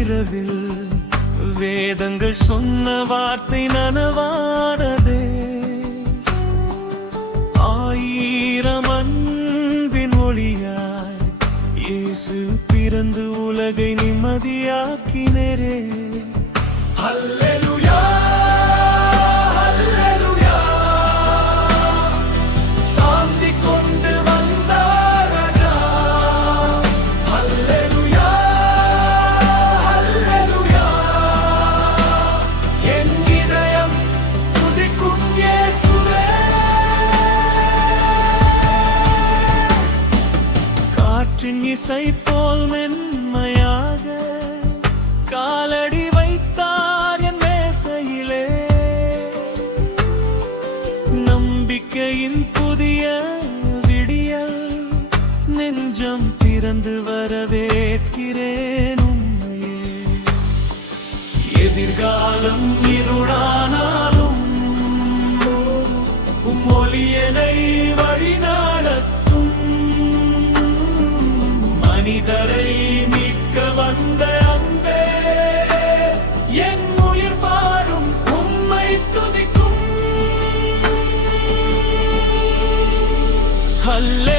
இரவில் வேதங்கள் சொன்ன வார்த்தை நனவா? ஒளியாய் இயேசு பிறந்து உலகை நிம்மதியாக்கினரே அல்லே இசை போல் மென்மையாக காலடி வைத்தார் என் மேசையிலே. நம்பிக்கையின் புதிய விடியல் நெஞ்சம் திறந்து வரவேற்கிறேன் உண்மையே எதிர்காலம் இருளானாலும் உம் ஒளியனை வழிநடத்தும். மனிதரை மீட்க வந்த அன்பே என் உயிர் பாடும் உம்மை துதிக்கும். அல்லே